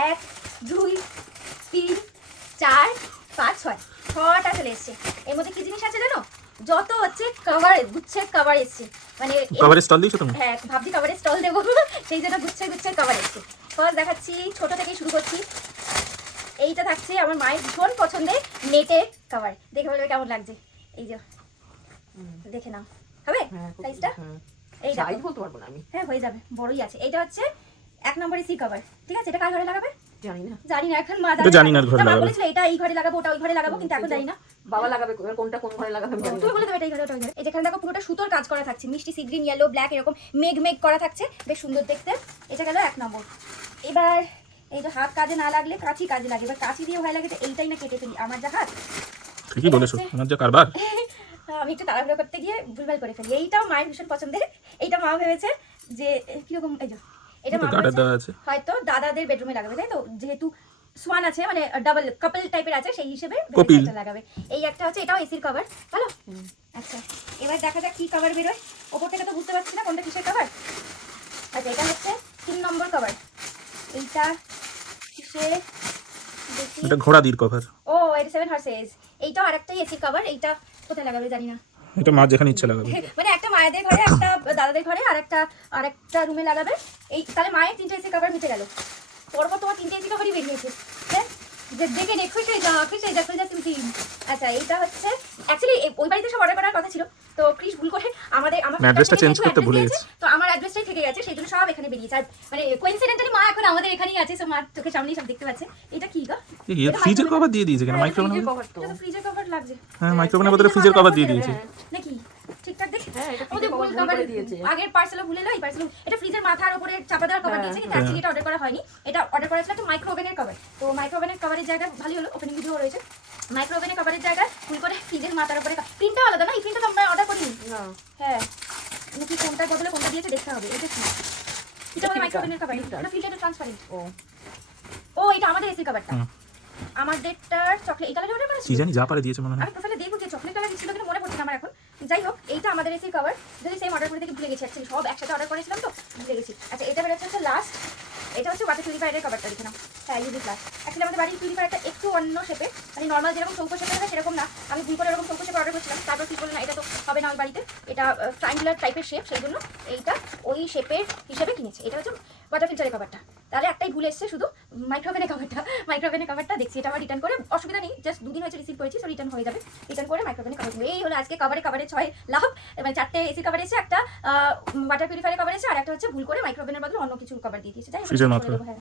1 2 3 4 5 6 6টা চলে এসছে। এর মধ্যে কি জিনিস আছে জানো? যত হচ্ছে কভার, গুচ্ছের কভার এসছে, মানে কভারের স্টল দিয়েছো তুমি? হ্যাঁ, ভাবছি কভারের স্টল দেবো, সেই জন্য গুচ্ছের কভার এসছে। ফার্স্ট দেখাচ্ছি, ছোট থেকেই শুরু করছি। এইটা থাকছে আমার মায়ের ভীষণ পছন্দের নেটের কভার। দেখে বলবে কেমন লাগছে। এই যে দেখে নাও, হবে সাইজটা? এই সাইজ বলতে পারবো না আমি। হ্যাঁ, হয়ে যাবে, বড়ই আছে। এইটা হচ্ছে 1 নম্বরের সি কভার, ঠিক আছে? এটা কার ঘরে লাগাবে জানি না, এখন মা জানি না ঘরে মা লাগাবে। বলেছিল এটা এই ঘরে লাগাবো, ওটা ওই ঘরে লাগাবো, কিন্তু এখন জানি না। বাবা লাগাবে, কোনটা কোন ঘরে লাগাবে আমি জানি না। তুমি বলে দেবে এটা এই ঘরে, ওটা ওই ঘরে। এই যেখানে দেখো পুরোটা সুতোর কাজ করা থাকছে, মিষ্টি সি গ্রিন, ইয়েলো, ব্ল্যাক, এরকম মেঘ মেঘ করা থাকছে, বেশ সুন্দর দেখতে। এটা গেল 1 নম্বর। এবার এই যে হাত কাজে না লাগলে কাঁচি কাজে লাগে। এবার কাঁচি দিয়ে ভয় লাগে যে এইটাই না কেটে ফেলি, আমার যা হাত। ঠিকই বলেছো, আমার যা কারবার। আমি একটু তাড়াহুড়ো করতে গিয়ে ভুলভাল করে ফেলি। এইটাও মায়ের ভীষণ পছন্দের। এইটা মা ভেবেছে যে কিরকম, এই যে এটা মা গার্ডার ভেবেছে দেওয়া আছে। হয়তো দাদাদের বেডরুমে লাগাবে, তাই তো? যেহেতু সোয়ান আছে, মানে ডাবল কাপল টাইপের আছে, সেই হিসেবে কপিল। এটা লাগাবে। এই একটা হচ্ছে, এটাও এসির কভার। ভালো। আচ্ছা, এবার দেখা যাক কি কভার বেরোয়। ওপর থেকে তো বুঝতে পারছি না কোনটা কিসের কভার। আচ্ছা, এটা হচ্ছে 3 নম্বর কভার। এইটা কিসের দেখি। এটা ঘোড়াদির কভার। ও, এটা 7 হর্সেস। এইটাও আরেকটাই এসি কভার। এইটা কোথায় লাগাবে জানি না। এটা মা যেখানে ইচ্ছা লাগাবে। মানে একটা মায়েদের ঘরে, একটা দাদাদের ঘরে, আরেকটা রুমে লাগাবে। এই তাহলে মায়ের 3টে এসি কভার মিটে গেল। পরপর তোমার 3টে এসি কভারই বেরিয়েছে। হ্যাঁ, যে দেখে নে খুশি হয়ে যাও, খুশি হয়ে যাও, খুশি যাচ্ছি। আচ্ছা, এইটা হচ্ছে অ্যাকচুয়ালি ওই বাড়িতে সব অর্ডার করার কথা ছিল, তো ক্রিস ভুল করে আমার অ্যাড্রেসটা চেঞ্জ করতে ভুলে গেছে। তো আমার অ্যাড্রেসটাই থেকে গেছে, সেই জন্য সব এখানে বেরিয়েছে। আর মানে কোইন্সিডেন্টালি মা এখন আমাদের এখানেই আছে, সো মার চোখের সামনেই সব দেখতে পাচ্ছে। এটা কি গো? এই ফ্রিজের কভার দিয়ে দিয়েছে কেন? মাইক্রোওভেন ফ্রিজের কভার তো। এটা তো ফ্রিজের কভার লাগছে। হ্যাঁ, মাইক্রোওভেনের বদলে ফ্রিজের কভার দিয়ে দিয়েছে। নাকি ঠিকঠাক দেখি। হ্যাঁ, এটা ওদের ফ্রিজের ভুল কভার কভার করে দিয়েছে। আগের পার্সেলও ভুলে এলো, এই পার্সেল। এটা ফ্রিজের মাথার উপরে চাপা দেওয়ার কভার দিয়েছে, কিন্তু অ্যাকচুয়ালি এটা অর্ডার করা হয়নি। এটা অর্ডার করা ছিল একটা মাইক্রোওভেনের কভার। তো মাইক্রোওভেনের কভারের জায়গায় ভালোই হলো, ওপেনিং ভিডিও রয়েছে। মাইক্রোওভেনের কভারের জায়গায় ভুল করে ফ্রিজের মাথার উপরে। প্রিন্টটাও আলাদা না? এই প্রিন্টটা তো আমরা অর্ডার করিনি। না, হ্যাঁ, নাকি কোনটার বদলে কোনটা দিয়েছে দেখতে হবে। এটা কি? এটা আমাদের মাইক্রোওভেনের কভার না? ফিল্টারটা ট্রান্সপারেন্ট। ও, এটা আমাদের এসি কভারটা। আমাদেরটার চকলেট এই কালারে অর্ডার কি করেছি। জানি যা পারে দিয়েছে মনে হয়। আমি প্রোফাইলে দেখব যে চকলেট কালার ছিল কিনা, মনে পড়ছে না আমার এখন। যাই হোক, এইটা আমাদের এসি কভার। যদি সেম অর্ডার করে দেখে ভুলে গেছি, অ্যাকচুয়ালি সব একসাথে অর্ডার করেছিলাম তো ভুলে গেছি। আচ্ছা, এটা বেরোচ্ছে হচ্ছে লাস্ট। এটা হচ্ছে ওয়াটার পিউরিফায়ারের কভারটা, দেখে নাও। হ্যাঁ, ইউজি প্লাস। অ্যাকচুয়ালি আমাদের বাড়ির পিউরিফায়ারটা একটু অন্য শেপে, মানে নর্মাল যেরকম চৌকো শেপে হয় সেরকম না। আমি ভুল করে এরকম চৌকো শেপে অর্ডার করেছিলাম, তারপর ঠিক বলে না এটা তো হবে না ওই বাড়িতে, এটা ট্রায়াঙ্গুলার টাইপের শেপ, সেই জন্য এইটা ওই শেপের হিসেবে কিনেছি। এটা হচ্ছে ওয়াটার ফিল্টারের কভারটা। তাহলে একটাই ভুল এসছে, শুধু মাইক্রোওভেনের কভারটা দেখছি। এটা আবার রিটার্ন করে অসুবিধা নেই, জাস্ট 2 দিন হয়েছে রিসিভ করেছি, সো রিটার্ন হয়ে যাবে। রিটার্ন করে মাইক্রোওভেনের কভার। এই হলো আজকে কভারে 6 লাভ। মানে 4টে এসি কভার এসে, একটা ওয়াটার পিউরিফায়ারের কভার এসে, আর একটা হচ্ছে ভুল করে মাইক্রোওভেনের বদলে অন্য কিছু কভার দিয়ে দিয়েছে। যাই হোক, ফ্রিজের মাথা। হ্যাঁ।